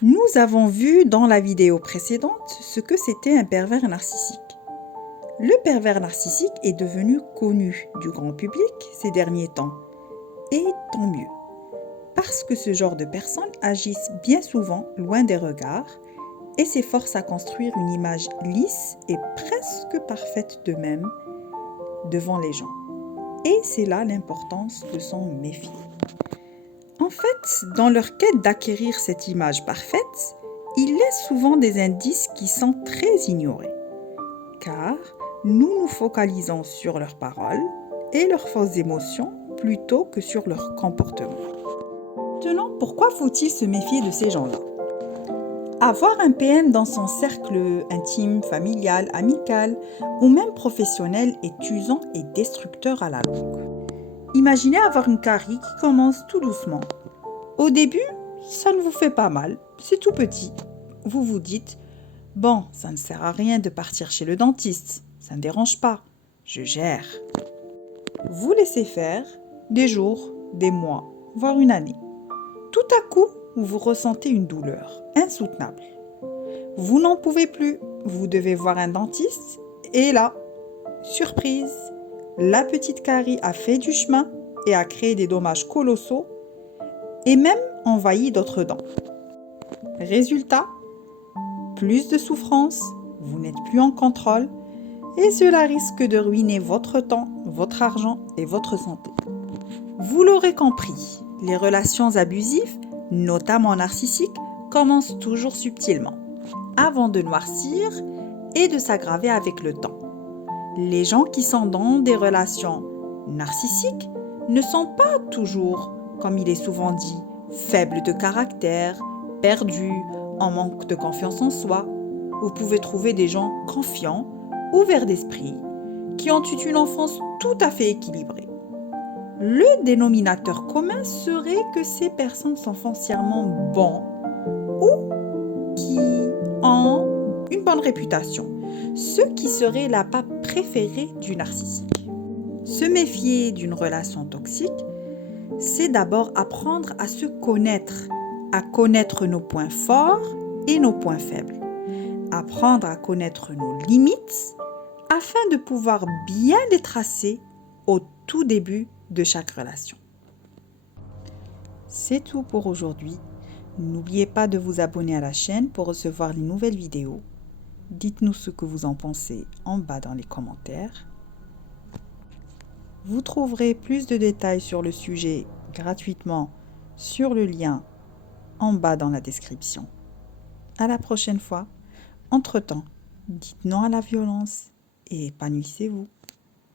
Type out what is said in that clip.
Nous avons vu dans la vidéo précédente ce que c'était un pervers narcissique. Le pervers narcissique est devenu connu du grand public ces derniers temps. Et tant mieux. Parce que ce genre de personnes agissent bien souvent loin des regards et s'efforcent à construire une image lisse et presque parfaite d'eux-mêmes devant les gens. Et c'est là l'importance de s'en méfier. En fait, dans leur quête d'acquérir cette image parfaite, ils laissent souvent des indices qui sont très ignorés. Car nous nous focalisons sur leurs paroles et leurs fausses émotions plutôt que sur leur comportement. Maintenant, pourquoi faut-il se méfier de ces gens-là ? Avoir un PN dans son cercle intime, familial, amical ou même professionnel est usant et destructeur à la longue. Imaginez avoir une carie qui commence tout doucement. Au début, ça ne vous fait pas mal, c'est tout petit. Vous vous dites, bon, ça ne sert à rien de partir chez le dentiste, ça ne dérange pas, je gère. Vous laissez faire des jours, des mois, voire une année. Tout à coup, vous ressentez une douleur insoutenable. Vous n'en pouvez plus, vous devez voir un dentiste et là, surprise, la petite carie a fait du chemin et a créé des dommages colossaux et même envahi d'autres dents. Résultat, plus de souffrance, vous n'êtes plus en contrôle et cela risque de ruiner votre temps, votre argent et votre santé. Vous l'aurez compris, les relations abusives, notamment narcissiques, commencent toujours subtilement, avant de noircir et de s'aggraver avec le temps. Les gens qui sont dans des relations narcissiques ne sont pas toujours, comme il est souvent dit, faibles de caractère, perdus, en manque de confiance en soi. Vous pouvez trouver des gens confiants, ouverts d'esprit, qui ont eu une enfance tout à fait équilibrée. Le dénominateur commun serait que ces personnes sont foncièrement bons ou qui ont une bonne réputation, ce qui serait la part préférée du narcissique. Se méfier d'une relation toxique, c'est d'abord apprendre à se connaître, à connaître nos points forts et nos points faibles, apprendre à connaître nos limites afin de pouvoir bien les tracer au tout début de chaque relation. C'est tout pour aujourd'hui. N'oubliez pas de vous abonner à la chaîne pour recevoir les nouvelles vidéos. Dites-nous ce que vous en pensez en bas dans les commentaires. Vous trouverez plus de détails sur le sujet gratuitement sur le lien en bas dans la description. À la prochaine fois. Entre-temps, dites non à la violence et épanouissez-vous.